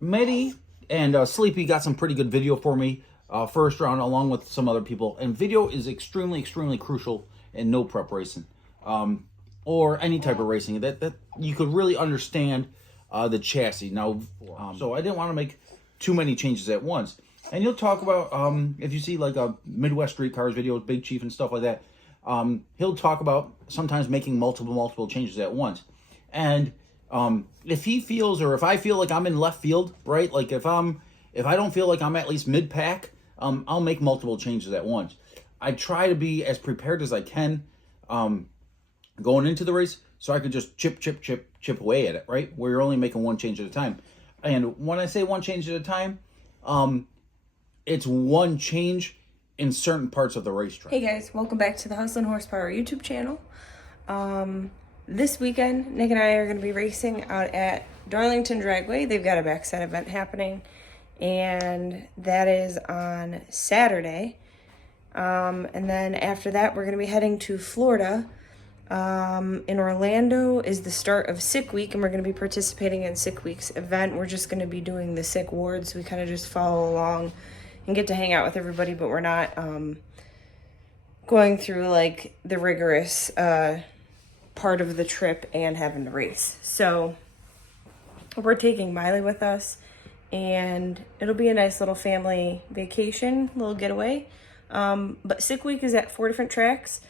Maddy and Sleepy got some pretty good video for me first round, along with some other people. And video is extremely, extremely crucial in no prep racing, or any type of racing that you could really understand the chassis. Now, so I didn't want to make too many changes at once. And you'll talk about if you see like a Midwest Street Cars video, Big Chief and stuff like that. He'll talk about sometimes making multiple changes at once. And if he feels, or if I feel like I'm in left field, right? Like if I don't feel like I'm at least mid pack, I'll make multiple changes at once. I try to be as prepared as I can going into the race, so I can just chip away at it, right? Where you're only making one change at a time. And when I say one change at a time, it's one change in certain parts of the racetrack. Hey guys, welcome back to the Hustlin Horsepower YouTube channel. This weekend, Nick and I are going to be racing out at Darlington Dragway. They've got a backside event happening, and that is on Saturday. And then after that, we're going to be heading to Florida. In Orlando is the start of Sick Week, and we're going to be participating in Sick Week's event. We're just going to be doing the Sick Wards. We kind of just follow along and get to hang out with everybody, but we're not going through like the rigorous part of the trip and having to race. So we're taking Miley with us, and it'll be a nice little family vacation, little getaway. But Sick Week is at 4 different tracks.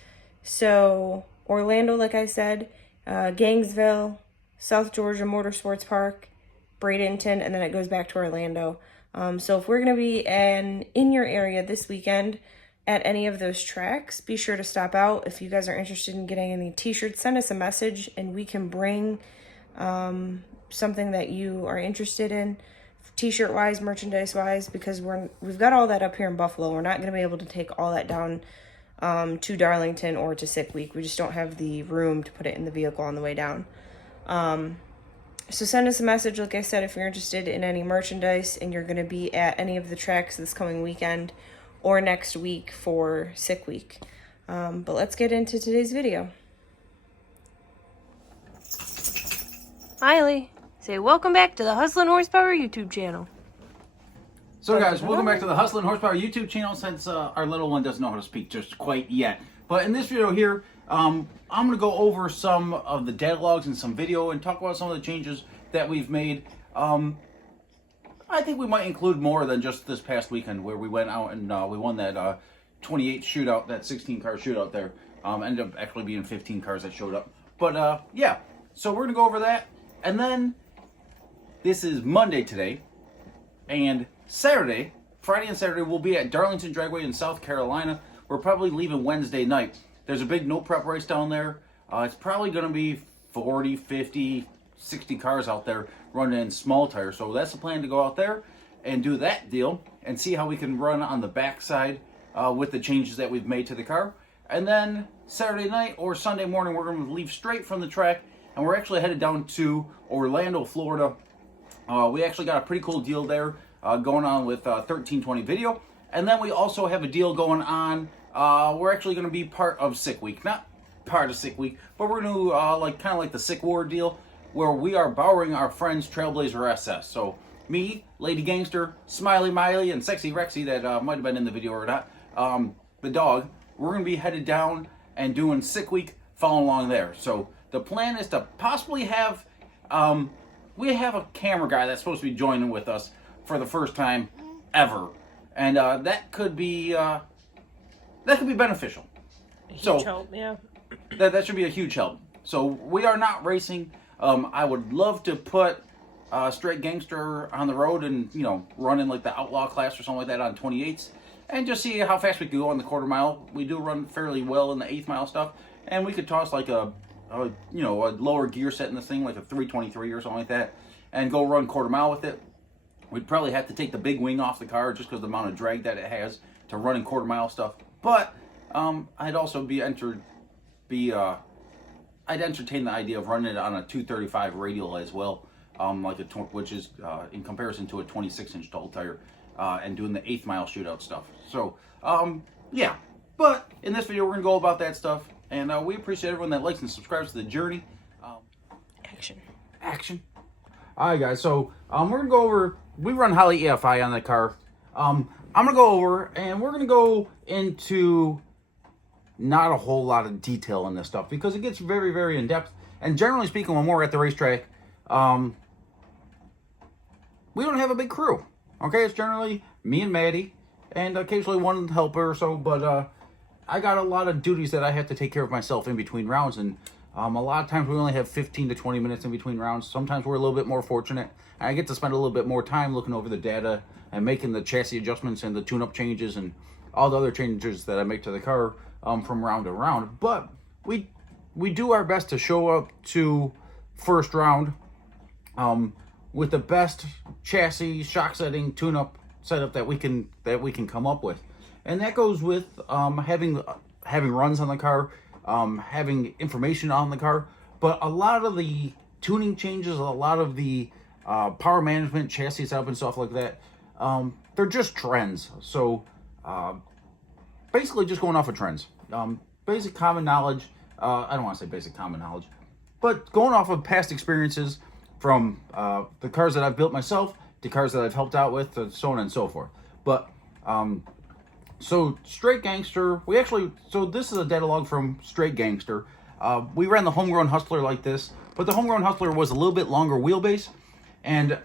So Orlando, like I said, Gainesville, South Georgia Motorsports Park, Bradenton, and then it goes back to Orlando. So if we're going to be in your area this weekend at any of those tracks, be sure to stop out. If you guys are interested in getting any t-shirts, send us a message and we can bring something that you are interested in, t-shirt wise, merchandise wise, because we've got all that up here in Buffalo. We're not going to be able to take all that down to Darlington or to Sick Week. We just don't have the room to put it in the vehicle on the way down. So send us a message, like I said, if you're interested in any merchandise and you're going to be at any of the tracks this coming weekend or next week for Sick Week. But let's get into today's video. Miley, say welcome back to the Hustlin Horsepower YouTube channel. So guys, welcome back to the Hustlin Horsepower YouTube channel, since our little one doesn't know how to speak just quite yet. But in this video here, I'm going to go over some of the data logs and some video and talk about some of the changes that we've made. I think we might include more than just this past weekend where we went out and we won that 28 shootout, that 16 car shootout there. Ended up actually being 15 cars that showed up. But yeah, so we're going to go over that. And then this is Monday today, and Saturday, Friday and Saturday, we'll be at Darlington Dragway in South Carolina. We're probably leaving Wednesday night. There's a big no prep race down there. It's probably going to be 40, 50, 60 cars out there running in small tires. So that's the plan, to go out there and do that deal and see how we can run on the backside with the changes that we've made to the car. And then Saturday night or Sunday morning, we're going to leave straight from the track, and we're actually headed down to Orlando, Florida. We actually got a pretty cool deal there going on with 1320 Video. And then we also have a deal going on. We're actually going to be part of Sick Week. Not part of Sick Week, but we're going to kind of like the Sick Ward deal, where we are borrowing our friend's Trailblazer SS. So me, Lady Gangster, Smiley Miley, and Sexy Rexy, that might have been in the video or not, the dog, we're going to be headed down and doing Sick Week, following along there. So the plan is to possibly have, we have a camera guy that's supposed to be joining with us for the first time ever. And that could be beneficial. Huge help, yeah. That should be a huge help. So we are not racing. I would love to put straight Gangster on the road and, you know, run in like the outlaw class or something like that on 28s, and just see how fast we can go on the quarter mile. We do run fairly well in the 8th mile stuff, and we could toss like a lower gear set in this thing, like a 323 or something like that, and go run quarter mile with it. We'd probably have to take the big wing off the car just because of the amount of drag that it has to run in quarter mile stuff. But I'd also I'd entertain the idea of running it on a 235 radial as well, which is in comparison to a 26-inch tall tire, and doing the 8th mile shootout stuff. So yeah. But in this video, we're gonna go about that stuff, and we appreciate everyone that likes and subscribes to the journey. Action. All right, guys. So we're gonna go over. We run Holley EFI on that car. I'm gonna go over, and we're gonna go into not a whole lot of detail in this stuff because it gets very, very in depth. And generally speaking, when we're at the racetrack, we don't have a big crew. Okay, it's generally me and Maddy, and occasionally one helper or so. But I got a lot of duties that I have to take care of myself in between rounds, and a lot of times we only have 15 to 20 minutes in between rounds. Sometimes we're a little bit more fortunate. I get to spend a little bit more time looking over the data and making the chassis adjustments and the tune-up changes and all the other changes that I make to the car from round to round. But we do our best to show up to first round with the best chassis, shock setting, tune-up setup that we can come up with, and that goes with having runs on the car, having information on the car. But a lot of the tuning changes, a lot of the power management, chassis setup, and stuff like that, they're just trends. So basically, just going off of trends, basic common knowledge. I don't want to say basic common knowledge, but going off of past experiences from the cars that I've built myself, the cars that I've helped out with, so on and so forth. But so Straight Gangster, so this is a data log from Straight Gangster. We ran the homegrown Hustler like this, but the homegrown Hustler was a little bit longer wheelbase, and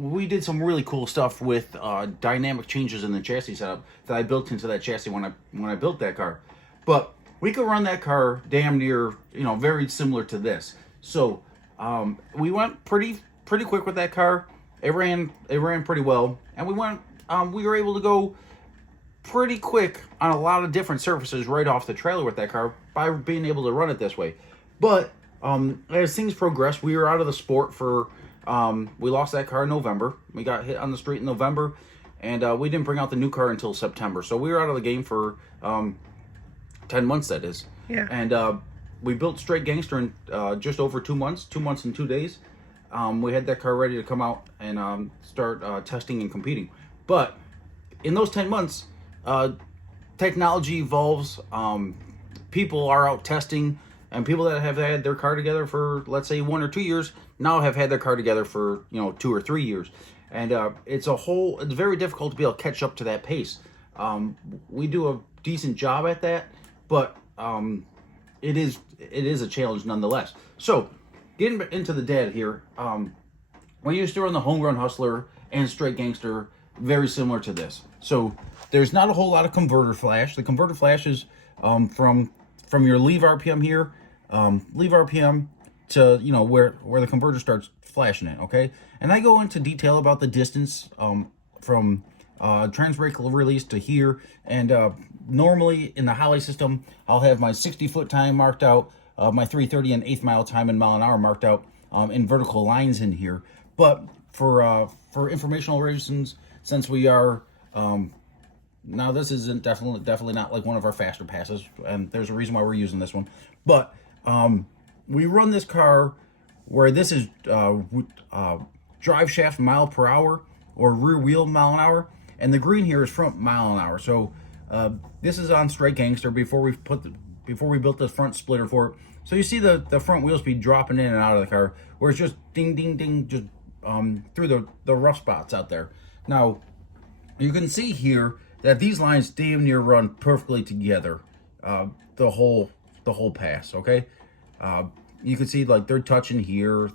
we did some really cool stuff with dynamic changes in the chassis setup that I built into that chassis when I built that car. But we could run that car damn near, very similar to this. So we went pretty quick with that car. It ran pretty well, and we were able to go pretty quick on a lot of different surfaces right off the trailer with that car by being able to run it this way. But as things progressed, we were out of the sport for we lost that car in November. We got hit on the street in November, and we didn't bring out the new car until September. So we were out of the game for 10 months, that is. Yeah. And we built Straight Gangster in just over 2 months, 2 months and 2 days. We had that car ready to come out and start testing and competing. But in those 10 months, technology evolves. People are out testing, and people that have had their car together for, let's say, 1 or 2 years now have had their car together for 2 or 3 years. And it's very difficult to be able to catch up to that pace. We do a decent job at that, but it is a challenge nonetheless. So getting into the data here, we used to run the homegrown Hustler and Straight Gangster very similar to this. So there's not a whole lot of converter flash. The converter flash is from your leave RPM here, leave RPM to where the converter starts flashing it. Okay, and I go into detail about the distance from trans brake release to here, and normally in the Holley system, I'll have my 60-foot time marked out, my 330 and 1/8 mile time in mile an hour marked out in vertical lines in here. But for informational reasons, since we are now this isn't definitely not like one of our faster passes, and there's a reason why we're using this one. But we run this car where this is drive shaft mile per hour or rear wheel mile an hour, and the green here is front mile an hour. So this is on Straight Gangster before we built the front splitter for it. So you see the front wheel speed dropping in and out of the car, where it's just ding ding ding, just through the rough spots out there. Now you can see here that these lines damn near run perfectly together the whole pass. Okay, you can see like they're touching here,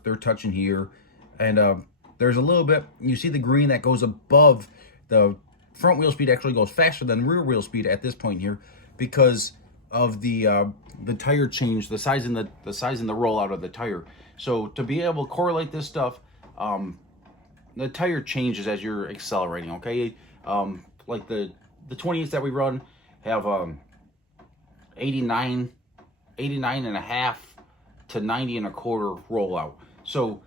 and there's a little bit, you see the green that goes above the front wheel speed actually goes faster than rear wheel speed at this point here because of the tire change, the size and the rollout of the tire. So to be able to correlate this stuff, the tire changes as you're accelerating. Okay, like the 20s that we run have 89 and a half to 90 and a quarter rollout. So,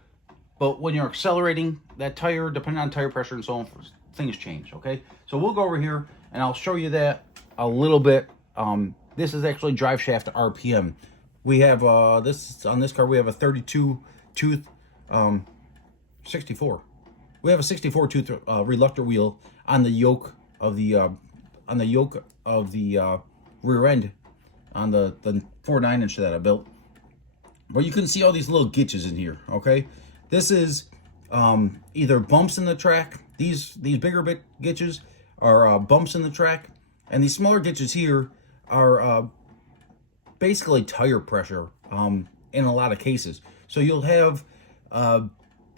but when you're accelerating, that tire, depending on tire pressure and so on, things change. Okay, so we'll go over here and I'll show you that a little bit. This is actually drive shaft RPM. We have this on this car. We have a 32 tooth 64. We have a 64 tooth reluctor wheel on the yoke of the rear end on the 4.9 inch that I built. But you can see all these little gitches in here. Okay, this is either bumps in the track. These bigger ditches are bumps in the track, and these smaller ditches here are basically tire pressure in a lot of cases. So you'll have the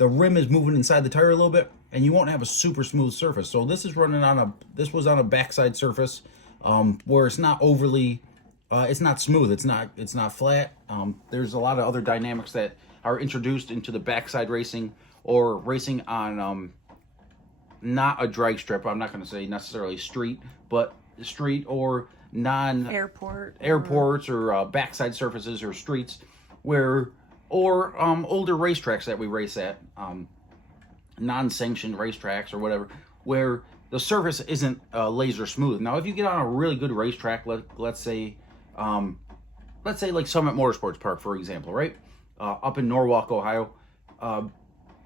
rim is moving inside the tire a little bit, and you won't have a super smooth surface. So this is running on this was on a backside surface where it's not overly it's not smooth, it's not flat. There's a lot of other dynamics that are introduced into the backside racing or racing on not a drag strip. I'm not going to say necessarily street, but street or airports or backside surfaces or streets where older racetracks that we race at, non-sanctioned racetracks or whatever, where the surface isn't laser smooth. Now, if you get on a really good racetrack, let's say like Summit Motorsports Park, for example, right? Up in Norwalk, Ohio,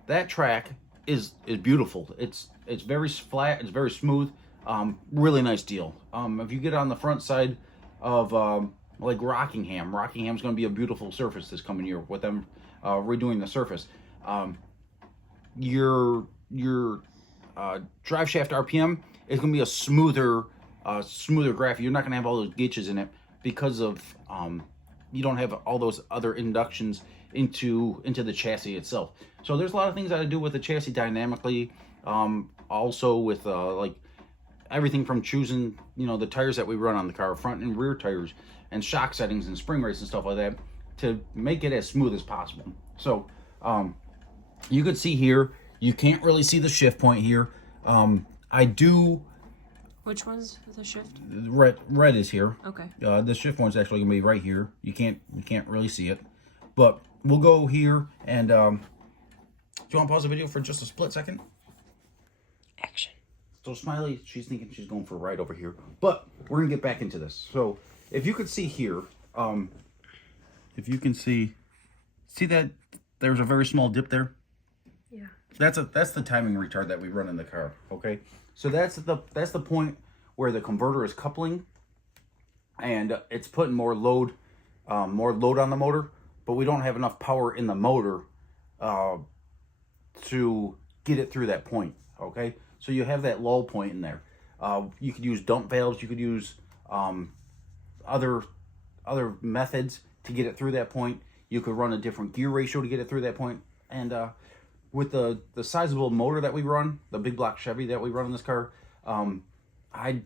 that track is beautiful. It's very flat. It's very smooth. Really nice deal. If you get on the front side of like Rockingham's going to be a beautiful surface this coming year with them redoing the surface. Your drive shaft RPM is going to be a smoother graph. You're not going to have all those glitches in it because of you don't have all those other inductions into the chassis itself. So there's a lot of things that I do with the chassis dynamically. Also with like everything from choosing, the tires that we run on the car, front and rear tires, and shock settings and spring rates and stuff like that, to make it as smooth as possible. So you could see here, you can't really see the shift point here. I do. Which one's the shift? Red is here. Okay. The shift point's actually gonna be right here. You can't really see it, but we'll go here and do you want to pause the video for just a split second? Action. So Smiley, she's thinking she's going for a ride over here, but we're gonna get back into this. So if you could see here, if you can see that there's a very small dip there. Yeah. That's the timing retard that we run in the car. Okay. So that's the point where the converter is coupling, and it's putting more load on the motor, but we don't have enough power in the motor to get it through that point. Okay. So you have that lull point in there. You could use dump valves. You could use other methods to get it through that point. You could run a different gear ratio to get it through that point. And with the sizable motor that we run, the big block Chevy that we run in this car, I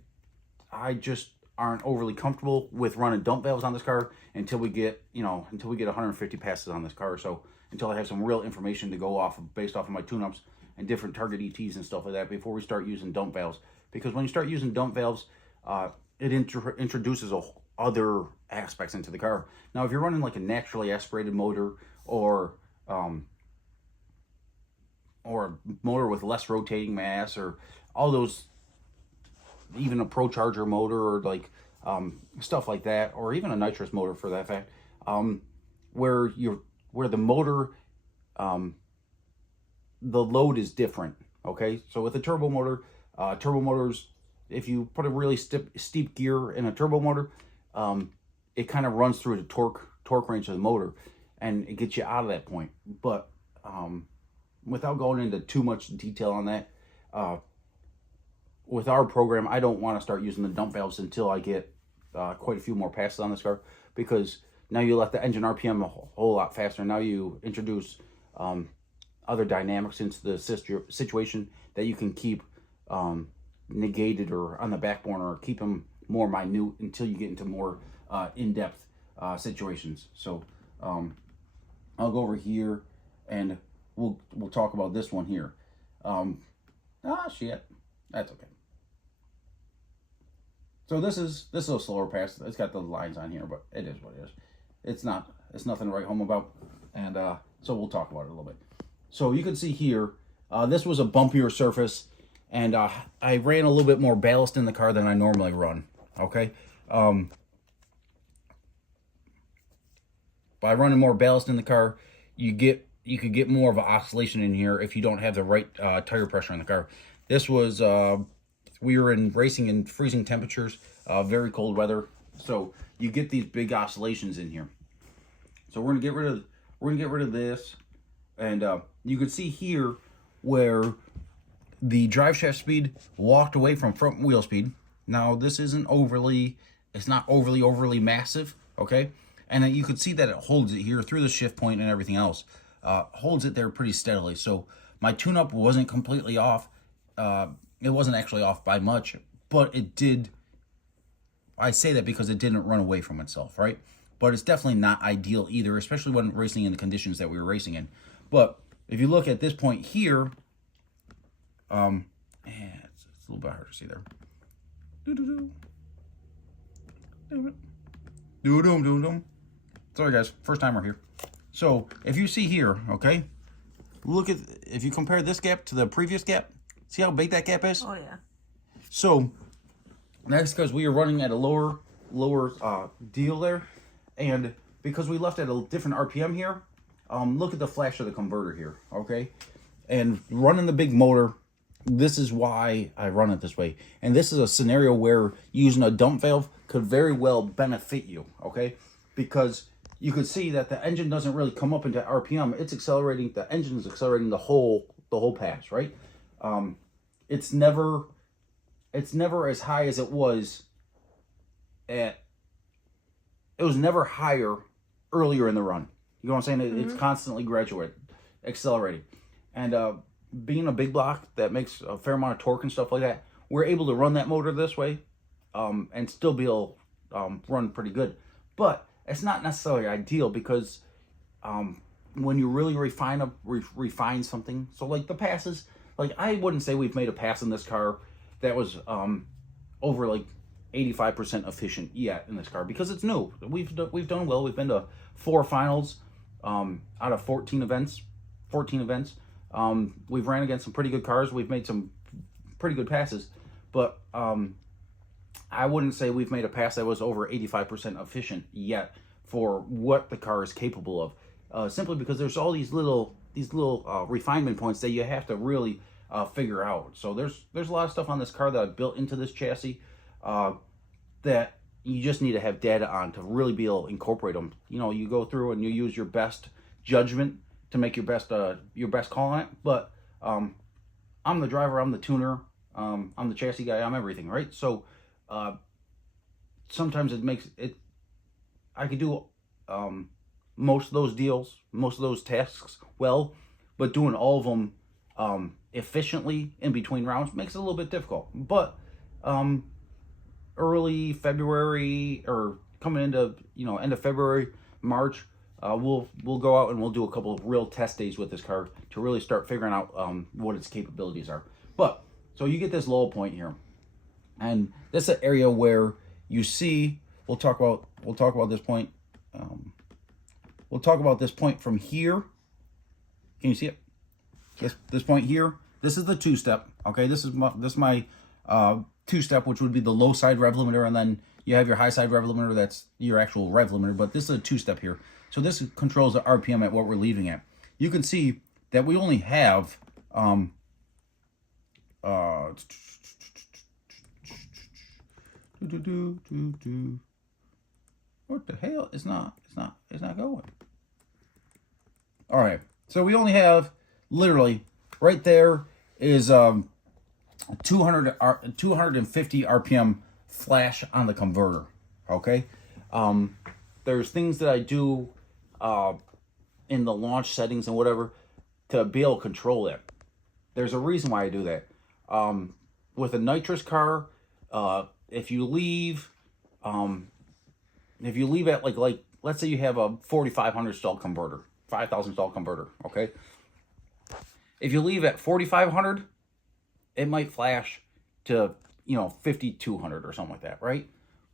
just aren't overly comfortable with running dump valves on this car until we get 150 passes on this car. So until I have some real information to go off of based off of my tune-ups and different target ETs and stuff like that before we start using dump valves. Because when you start using dump valves, it introduces other aspects into the car. Now, if you're running like a naturally aspirated motor or a motor with less rotating mass, or all those, even a Pro Charger motor, or like stuff like that, or even a nitrous motor for that fact, where the motor, the load is different. Okay, so with a turbo motor, turbo motors, if you put a really steep gear in a turbo motor, it kind of runs through the torque range of the motor, and it gets you out of that point. But without going into too much detail on that, with our program, I don't want to start using the dump valves until I get quite a few more passes on this car, because now you let the engine RPM a whole lot faster. Now you introduce other dynamics into the situation that you can keep negated or on the back burner, or keep them more minute until you get into more in-depth situations. So I'll go over here and we'll talk about this one here. Shit, that's okay. So this is a slower pass. It's got the lines on here, but it is what it is. It's nothing to write home about, and so we'll talk about it a little bit. So you can see here, this was a bumpier surface, and I ran a little bit more ballast in the car than I normally run. Okay, by running more ballast in the car, you could get more of an oscillation in here if you don't have the right tire pressure in the car. This was we were racing in freezing temperatures, very cold weather, so you get these big oscillations in here. So we're gonna get rid of this, and you can see here where the drive shaft speed walked away from front wheel speed. Now this isn't overly, it's not overly massive, okay? And then you could see that it holds it here through the shift point and everything else. Holds it there pretty steadily. So my tune-up wasn't completely off. It wasn't actually off by much, but it did. I say that because it didn't run away from itself, right? But it's definitely not ideal either, especially when racing in the conditions that we were racing in. But if you look at this point here, it's a little bit hard to see there. Sorry guys, first timer here. So if you see here, okay, look at, if you compare this gap to the previous gap, see how big that gap is? Oh yeah. So that's because we are running at a lower deal there, and because we left at a different RPM here, look at the flash of the converter here, okay? And running the big motor, this is why I run it this way. And this is a scenario where using a dump valve could very well benefit you, okay? Because you could see that the engine doesn't really come up into RPM. It's accelerating, the engine is accelerating the whole pass, right? It's never as high as it was it was never higher earlier in the run. You know what I'm saying? It's constantly accelerating. And being a big block that makes a fair amount of torque and stuff like that, we're able to run that motor this way and still be able to run pretty good. But it's not necessarily ideal because when you really refine something, so like the passes, like I wouldn't say we've made a pass in this car that was over like 85% efficient yet in this car because it's new. We've done well. We've been to 4 finals out of 14 events. We've ran against some pretty good cars. We've made some pretty good passes, but I wouldn't say we've made a pass that was over 85% efficient yet for what the car is capable of. Simply because there's all these little refinement points that you have to really figure out. So there's a lot of stuff on this car that I've built into this chassis that you just need to have data on to really be able to incorporate them. You know, you go through and you use your best judgment to make your best call on it. But I'm the driver, I'm the tuner, I'm the chassis guy, I'm everything, right? So sometimes it makes it. I could do most of those deals, most of those tasks well, but doing all of them efficiently in between rounds makes it a little bit difficult. But early February or coming into end of February, March, we'll go out and we'll do a couple of real test days with this car to really start figuring out what its capabilities are. But so you get this lull point here, and this is an area where you see we'll talk about this point. We'll talk about this point from here. Can you see it? This point here. This is the 2-step. Okay, this is my 2-step, which would be the low side rev limiter, and then you have your high side rev limiter. That's your actual rev limiter. But this is a 2-step here. So this controls the RPM at what we're leaving at. You can see that we only have what the hell? It's not going. All right. So we only have literally right there is 250 RPM flash on the converter. Okay. There's things that I do in the launch settings and whatever to be able to control it. There's a reason why I do that. With a nitrous car, if you leave at like let's say you have a 4,500 stall converter, 5,000 stall converter, okay? If you leave at 4,500, it might flash to 5,200 or something like that, right?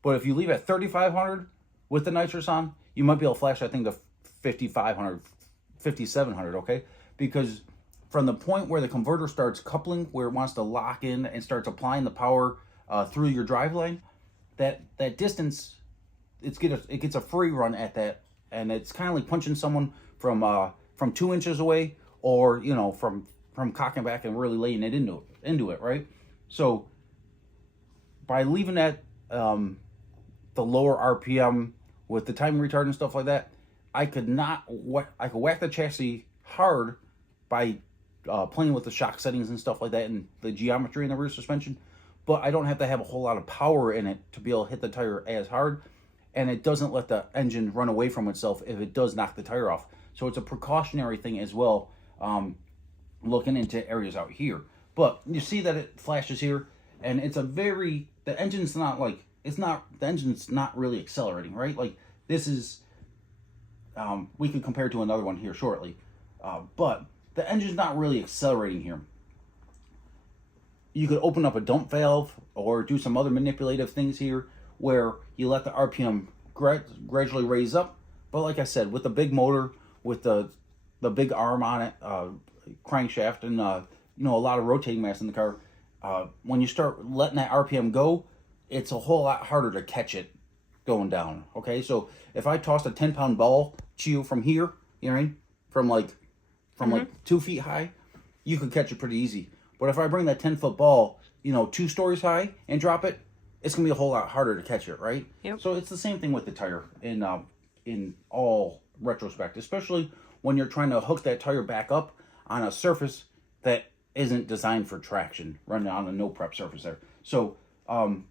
But if you leave at 3,500 with the nitrous on, you might be able to flash, I think, to 5,500, 5,700, okay? Because from the point where the converter starts coupling, where it wants to lock in and starts applying the power through your drive line, that distance, it gets a free run at that, and it's kind of like punching someone from 2 inches away, or from cocking back and really laying it into it, right? So by leaving at the lower RPM with the timing retard and stuff like that, I could whack the chassis hard by playing with the shock settings and stuff like that and the geometry in the rear suspension. But I don't have to have a whole lot of power in it to be able to hit the tire as hard. And it doesn't let the engine run away from itself if it does knock the tire off. So it's a precautionary thing as well, looking into areas out here. But you see that it flashes here, and it's a very, the engine's not like, the engine's not really accelerating, right? Like this is, we could compare to another one here shortly. But the engine's not really accelerating here. You could open up a dump valve or do some other manipulative things here where you let the RPM gradually raise up. But like I said, with the big motor, with the big arm on it, crankshaft, and you know, a lot of rotating mass in the car, when you start letting that RPM go, it's a whole lot harder to catch it going down. Okay, so if I tossed a 10-pound ball to you from here, you know what I mean, from like 2 feet high, you could catch it pretty easy. But if I bring that 10-foot ball, you know, 2 stories high and drop it, it's gonna be a whole lot harder to catch it, right? Yep. So it's the same thing with the tire in all retrospect, especially when you're trying to hook that tire back up on a surface that isn't designed for traction, running on a no prep surface there. So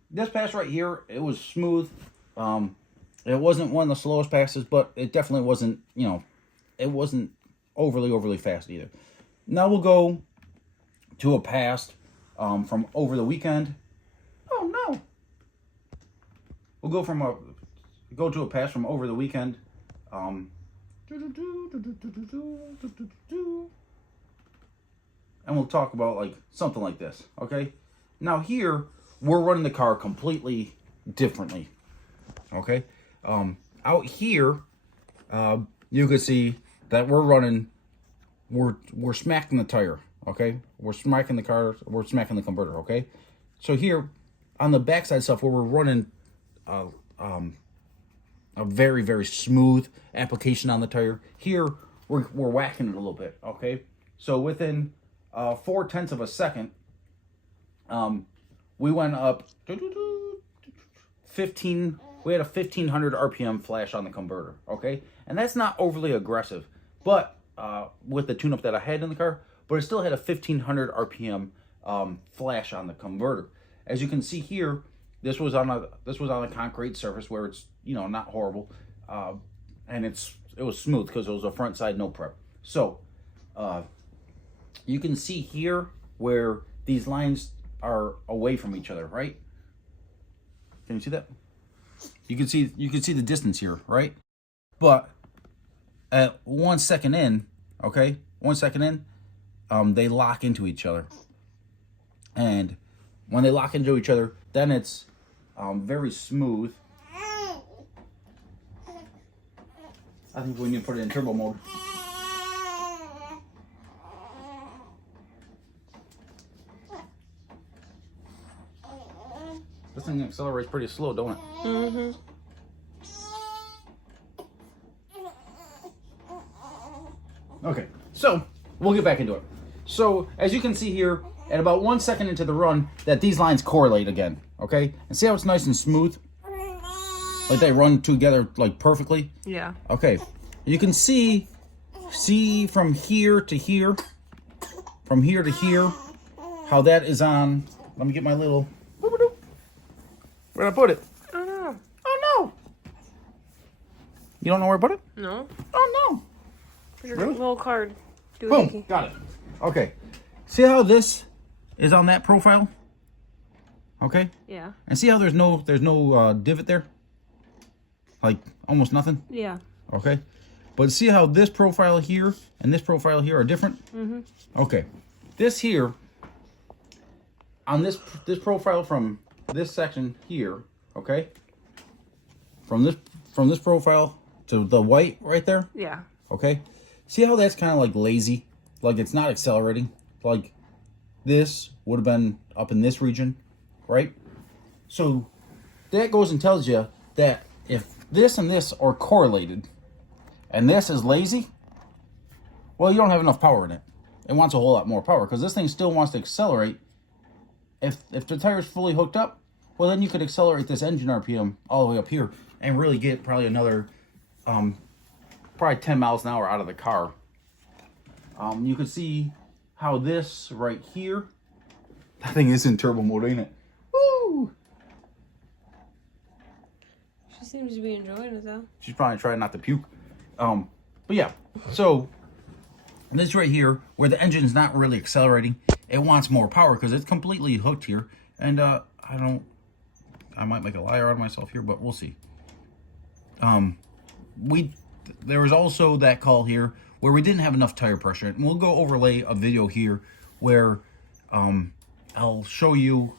this pass right here, it was smooth. It wasn't one of the slowest passes, but it definitely wasn't, you know, it wasn't overly fast either. Now we'll go to a pass from over the weekend. Oh no! We'll go to a pass from over the weekend. And we'll talk about like something like this. Okay. Now here we're running the car completely differently. Okay. Out here, you can see that we're smacking the tire. Okay, we're smacking the car, we're smacking the converter. Okay, so here on the backside stuff where we're running a very smooth application on the tire, here we're whacking it a little bit. Okay, so within 0.4 of a second, we went up 15. We had a 1500 RPM flash on the converter. Okay, and that's not overly aggressive, but with the tune-up that I had in the car. But it still had a 1500 RPM flash on the converter. As you can see here, this was on a concrete surface where it's, you know, not horrible, and it was smooth because it was a front side no prep. So you can see here where these lines are away from each other, right? Can you see that? You can see the distance here, right? But at 1 second in, okay, 1 second in, they lock into each other. And when they lock into each other, then it's very smooth. I think we need to put it in turbo mode. This thing accelerates pretty slow, don't it? Mm-hmm. Okay, so we'll get back into it. So as you can see here, at about 1 second into the run, that these lines correlate again. Okay, and see how it's nice and smooth? Like they run together like perfectly. Yeah. Okay, you can see from here to here, from here to here, how that is on. Let me get my little. Where'd I put it? Oh no. Oh no. You don't know where I put it? No. Oh no. Your little card. Boom. Got it. Okay. See how this is on that profile? Okay. Yeah. And see how there's no divot there? Like almost nothing? Yeah. Okay. But see how this profile here and this profile here are different? Mm-hmm. Okay. This here, on this profile from this section here, okay? From this profile to the white right there? Yeah. Okay. See how that's kind of like lazy? Like it's not accelerating? Like this would have been up in this region, right? So that goes and tells you that if this and this are correlated and this is lazy, well, you don't have enough power in it. It wants a whole lot more power because this thing still wants to accelerate. If the tire is fully hooked up, well, then you could accelerate this engine RPM all the way up here and really get probably another probably 10 miles an hour out of the car. You can see how this right here, that thing is in turbo mode, ain't it? Woo! She seems to be enjoying it though. She's probably trying not to puke. But yeah, so this right here, where the engine's not really accelerating, it wants more power because it's completely hooked here. And I might make a liar out of myself here, but we'll see. There was also that call here where we didn't have enough tire pressure, and we'll go overlay a video here where I'll show you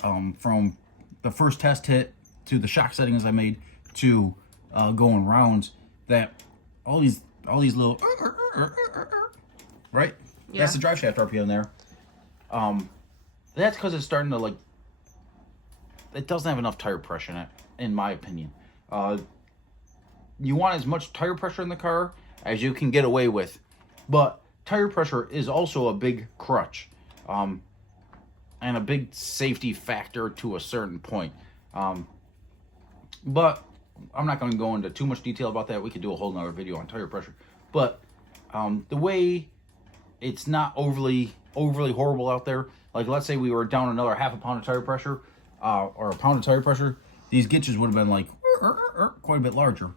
from the first test hit to the shock settings I made to going rounds, that all these little right? Yeah. That's the drive shaft RPM there. That's because it's starting to, like, it doesn't have enough tire pressure in it, in my opinion. You want as much tire pressure in the car as you can get away with, but tire pressure is also a big crutch, and a big safety factor to a certain point. But I'm not going to go into too much detail about that. We could do a whole nother video on tire pressure. But the way it's not overly horrible out there, like let's say we were down another half a pound of tire pressure, or a pound of tire pressure, these gitches would have been like quite a bit larger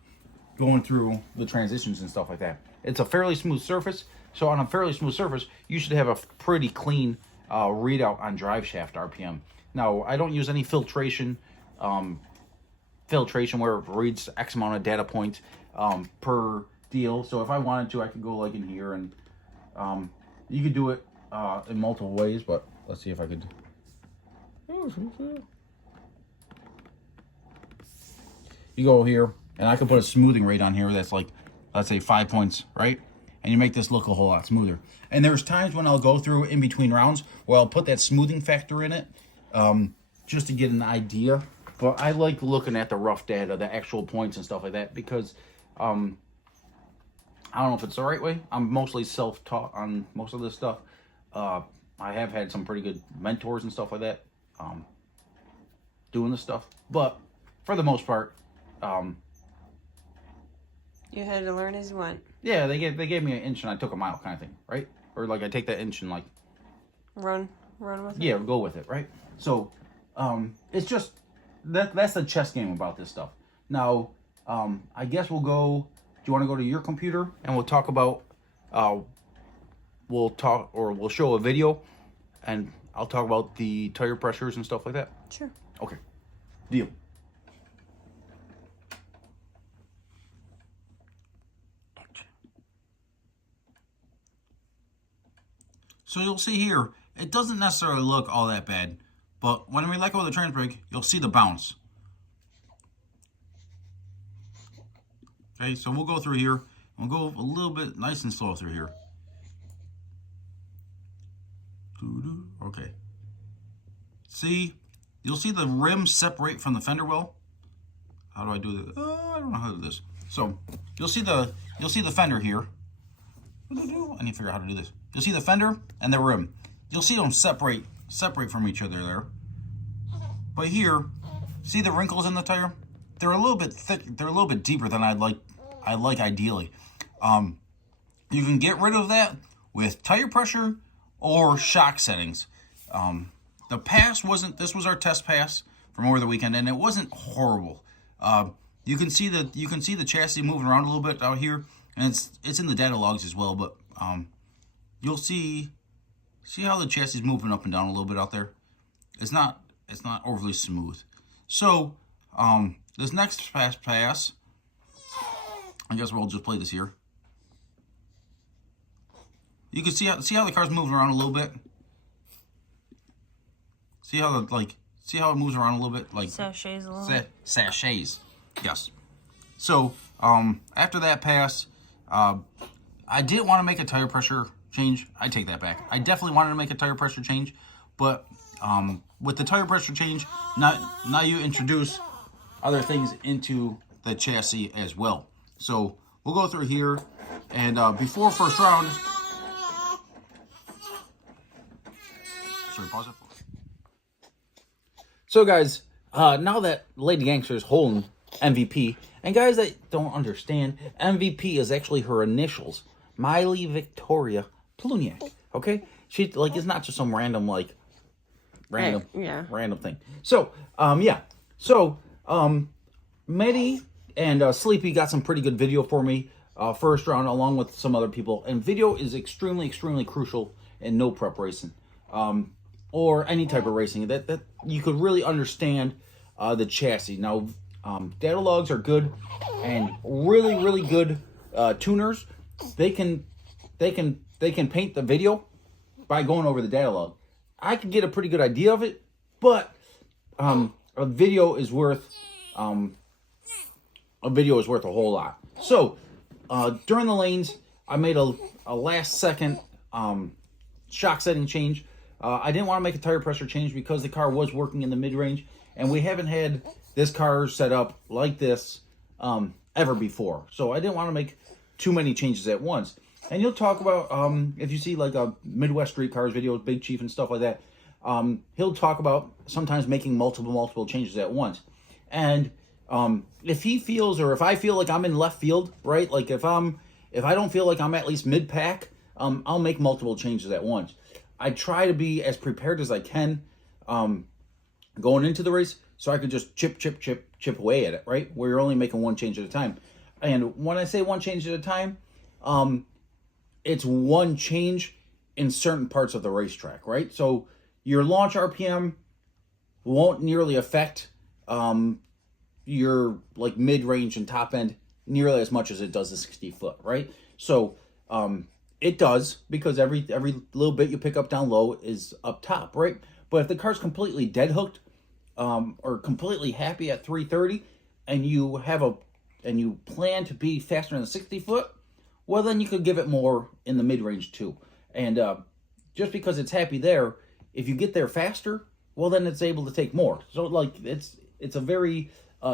going through the transitions and stuff like that. It's a fairly smooth surface, so on a fairly smooth surface, you should have a pretty clean readout on drive shaft RPM. Now, I don't use any filtration where it reads X amount of data points per deal. So if I wanted to, I could go like in here, and you could do it in multiple ways, but let's see if I could. You go here, and I could put a smoothing rate on here that's like, let's say 5 points, right? And you make this look a whole lot smoother. And there's times when I'll go through in between rounds where I'll put that smoothing factor in it, just to get an idea. But I like looking at the rough data, the actual points and stuff like that, because I don't know if it's the right way. I'm mostly self-taught on most of this stuff. I have had some pretty good mentors and stuff like that doing this stuff. But for the most part, you had to learn as you went. Yeah, they gave me an inch and I took a mile kind of thing, right? Or like I take that inch and like run with it. Yeah, go with it, right? So it's just that's the chess game about this stuff. Now, I guess we'll go. Do you want to go to your computer and we'll talk about we'll show a video and I'll talk about the tire pressures and stuff like that? Sure. Okay. Deal. So you'll see here, it doesn't necessarily look all that bad, but when we let go of the trans brake, you'll see the bounce. Okay, so we'll go through here. We'll go a little bit nice and slow through here. Okay. See, you'll see the rim separate from the fender well. How do I do this? I don't know how to do this. So you'll see the fender here. I need to figure out how to do this. You'll see the fender and the rim. You'll see them separate from each other there. But here, see the wrinkles in the tire? They're a little bit thick. They're a little bit deeper than I'd like ideally. You can get rid of that with tire pressure or shock settings. The pass wasn't. This was our test pass from over the weekend, and it wasn't horrible. You can see the chassis moving around a little bit out here, and it's in the data logs as well. But you'll see how the chassis is moving up and down a little bit out there. It's not overly smooth. So this next pass, I guess we'll just play this here. You can see how the car's moving around a little bit. See how it moves around a little bit, like sashays a little. Sashays, yes. So after that pass, I didn't want to make a tire pressure change. I take that back. I definitely wanted to make a tire pressure change, but with the tire pressure change, now you introduce other things into the chassis as well. So we'll go through here, and before first round. Sorry, pause it. So guys, now that Lady Gangster is holding MVP, and guys that don't understand, MVP is actually her initials, Miley Victoria Plewniak. Okay, She like it's not just some random Yeah. random thing. So yeah. So Maddy and Sleepy got some pretty good video for me first round, along with some other people. And video is extremely crucial in no prep racing, or any type of racing that you could really understand the chassis. Now, data logs are good, and really good tuners. They can paint the video by going over the data log. I could get a pretty good idea of it, but a video is worth a whole lot. So during the lanes, I made a last second shock setting change. I didn't want to make a tire pressure change because the car was working in the mid-range, and we haven't had this car set up like this ever before. So I didn't want to make too many changes at once. And you'll talk about, if you see like a Midwest Street Cars videos, Big Chief and stuff like that, he'll talk about sometimes making multiple changes at once. And if he feels, or if I feel like I'm in left field, right? Like if I don't feel like I'm at least mid-pack, I'll make multiple changes at once. I try to be as prepared as I can going into the race, so I could just chip away at it, right? Where you're only making one change at a time. And when I say one change at a time, it's one change in certain parts of the racetrack, right? So your launch RPM won't nearly affect your like mid-range and top end nearly as much as it does the 60 foot, right? So it does, because every little bit you pick up down low is up top, right? But if the car's completely dead hooked or completely happy at 330, and you plan to be faster than the 60 foot, well, then you could give it more in the mid-range too. And just because it's happy there, if you get there faster, well, then it's able to take more. So like it's a very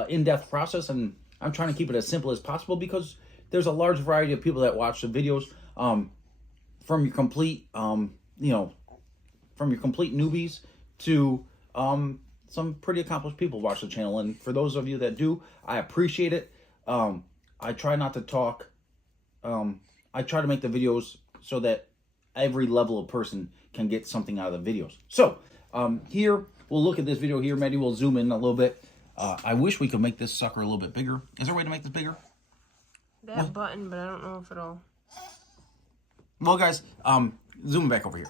in-depth process, and I'm trying to keep it as simple as possible because there's a large variety of people that watch the videos, from your complete newbies to some pretty accomplished people watch the channel. And for those of you that do, I appreciate it. I try not to talk. I try to make the videos so that every level of person can get something out of the videos. So here, we'll look at this video here. Maddy will zoom in a little bit. I wish we could make this sucker a little bit bigger. Is there a way to make this bigger? That button, but I don't know if it'll... Well, guys, zoom back over here.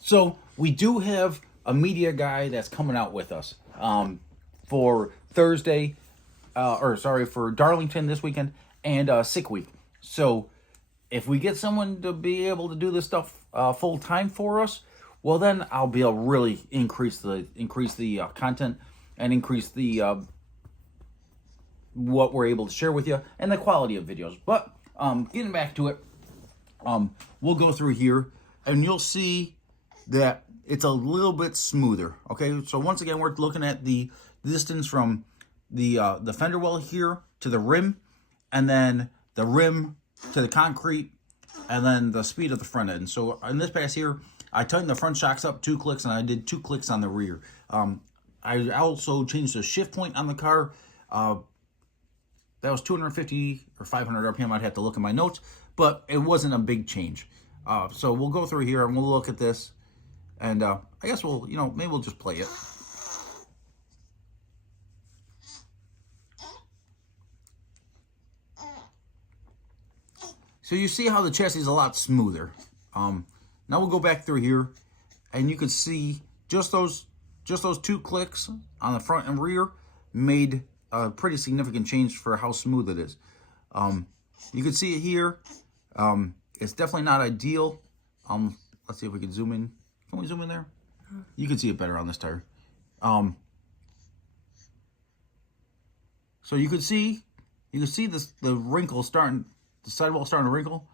So we do have a media guy that's coming out with us for Thursday, for Darlington this weekend and Sick Week. So if we get someone to be able to do this stuff full time for us, well, then I'll be able to really increase the content and increase the what we're able to share with you and the quality of videos. But getting back to it, we'll go through here and you'll see that it's a little bit smoother. Okay, so once again, we're looking at the distance from the fender well here to the rim, and then the rim to the concrete, and then the speed of the front end. So in this pass here, I tightened the front shocks up 2 clicks, and I did 2 clicks on the rear. I also changed the shift point on the car. That was 250 or 500 RPM. I'd have to look at my notes, but it wasn't a big change. So we'll go through here and we'll look at this, and I guess we'll, maybe we'll just play it. So you see how the chassis is a lot smoother. Now we'll go back through here, and you can see just those 2 clicks on the front and rear made a pretty significant change for how smooth it is. You can see it here. It's definitely not ideal. Let's see if we can zoom in. Can we zoom in there? You can see it better on this tire. So you can see this, the wrinkle starting, the sidewall starting to wrinkle,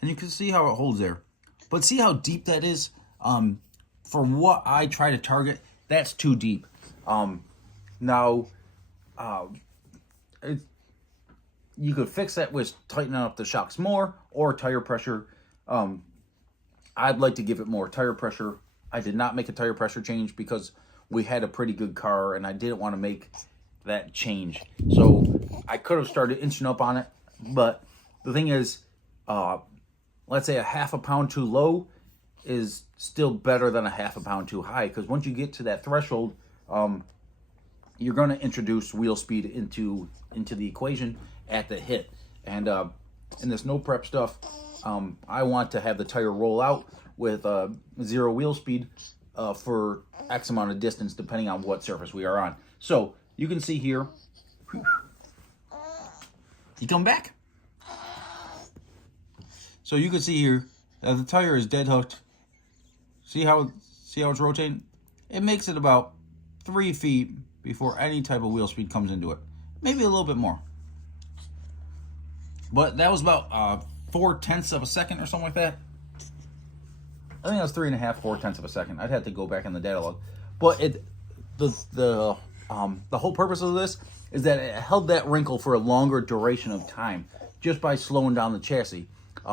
and you can see how it holds there. But see how deep that is? For what I try to target, that's too deep. Now, you could fix that with tightening up the shocks more or tire pressure. I'd like to give it more tire pressure. I did not make a tire pressure change because we had a pretty good car and I didn't want to make that change. So I could have started inching up on it, but the thing is, let's say a half a pound too low is still better than a half a pound too high, because once you get to that threshold, you're going to introduce wheel speed into the equation at the hit. And in this no prep stuff, I want to have the tire roll out with 0 wheel speed for X amount of distance, depending on what surface we are on. So you can see here, you come back. So you can see here that the tire is dead hooked. See how it's rotating? It makes it about 3 feet before any type of wheel speed comes into it. Maybe a little bit more. But that was about 4/10 of a second or something like that. I think that was 3.5, 4/10 of a second. I'd have to go back in the data log. But the whole purpose of this is that it held that wrinkle for a longer duration of time just by slowing down the chassis,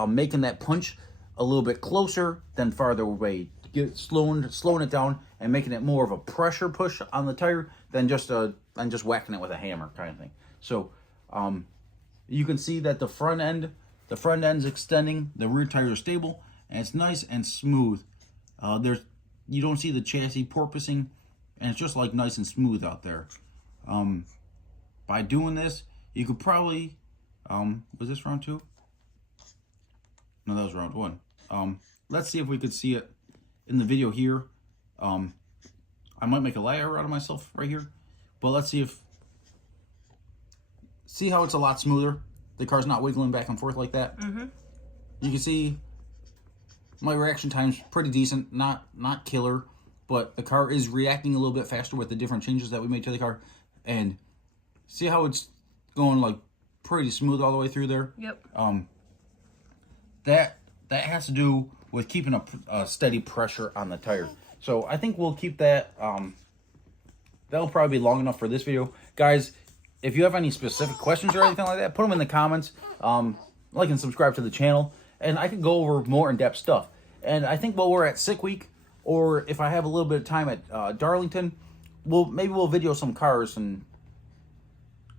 making that punch a little bit closer than farther away, slowing it down and making it more of a pressure push on the tire than just whacking it with a hammer kind of thing. So you can see that the front end's extending, the rear tires are stable, and it's nice and smooth. You don't see the chassis porpoising, and it's just like nice and smooth out there. By doing this, you could probably, was this round 2? No, that was round 1. Let's see if we could see it in the video here. I might make a liar out of myself right here, but let's see how it's a lot smoother. The car's not wiggling back and forth like that. You can see my reaction time's pretty decent, not killer, but the car is reacting a little bit faster with the different changes that we made to the car. And see how it's going like pretty smooth all the way through there? Yep. That has to do with keeping a steady pressure on the tire. So I think we'll keep that. That'll probably be long enough for this video. Guys, if you have any specific questions or anything like that, put them in the comments. Like and subscribe to the channel, and I can go over more in-depth stuff. And I think while we're at Sick Week, or if I have a little bit of time at Darlington, maybe we'll video some cars. And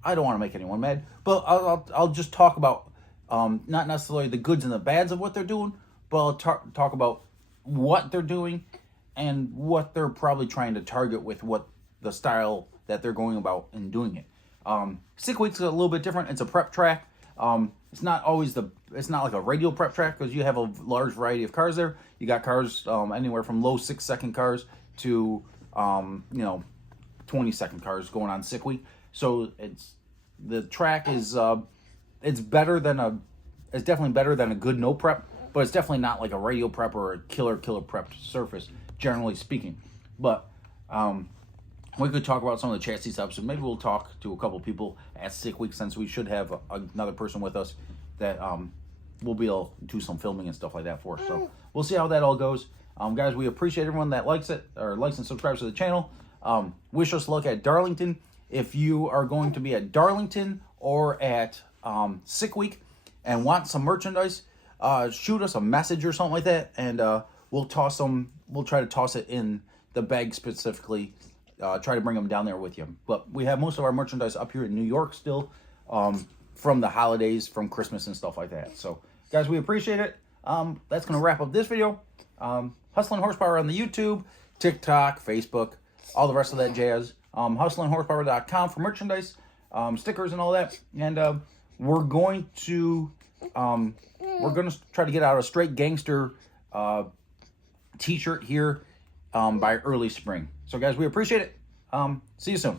I don't want to make anyone mad, but I'll just talk about not necessarily the goods and the bads of what they're doing, but I'll talk about what they're doing and what they're probably trying to target with what the style that they're going about in doing it. Sick Week's a little bit different. It's a prep track. It's not always it's not like a radial prep track, because you have a large variety of cars there. You got cars anywhere from low 6-second cars to 20-second cars going on Sick Week. So the track is it's definitely better than a good no prep, but it's definitely not like a radial prep or a killer prepped surface, generally speaking. But we could talk about some of the chassis stuff, so maybe we'll talk to a couple people at Sick Week, since we should have another person with us that we'll be able to do some filming and stuff like that for. So we'll see how that all goes. Guys, we appreciate everyone that likes and subscribes to the channel. Wish us luck at Darlington. If you are going to be at Darlington or at Sick Week and want some merchandise, shoot us a message or something like that, and we'll try to toss it in the bag specifically. Try to bring them down there with you. But we have most of our merchandise up here in New York still, from the holidays, from Christmas and stuff like that. So, guys, we appreciate it. That's going to wrap up this video. Hustlin Horsepower on the YouTube, TikTok, Facebook, all the rest of that jazz. HustlinHorsepower.com for merchandise, stickers and all that. And we're going to try to get out a straight Gangster t-shirt here by early spring. So, guys, we appreciate it. See you soon.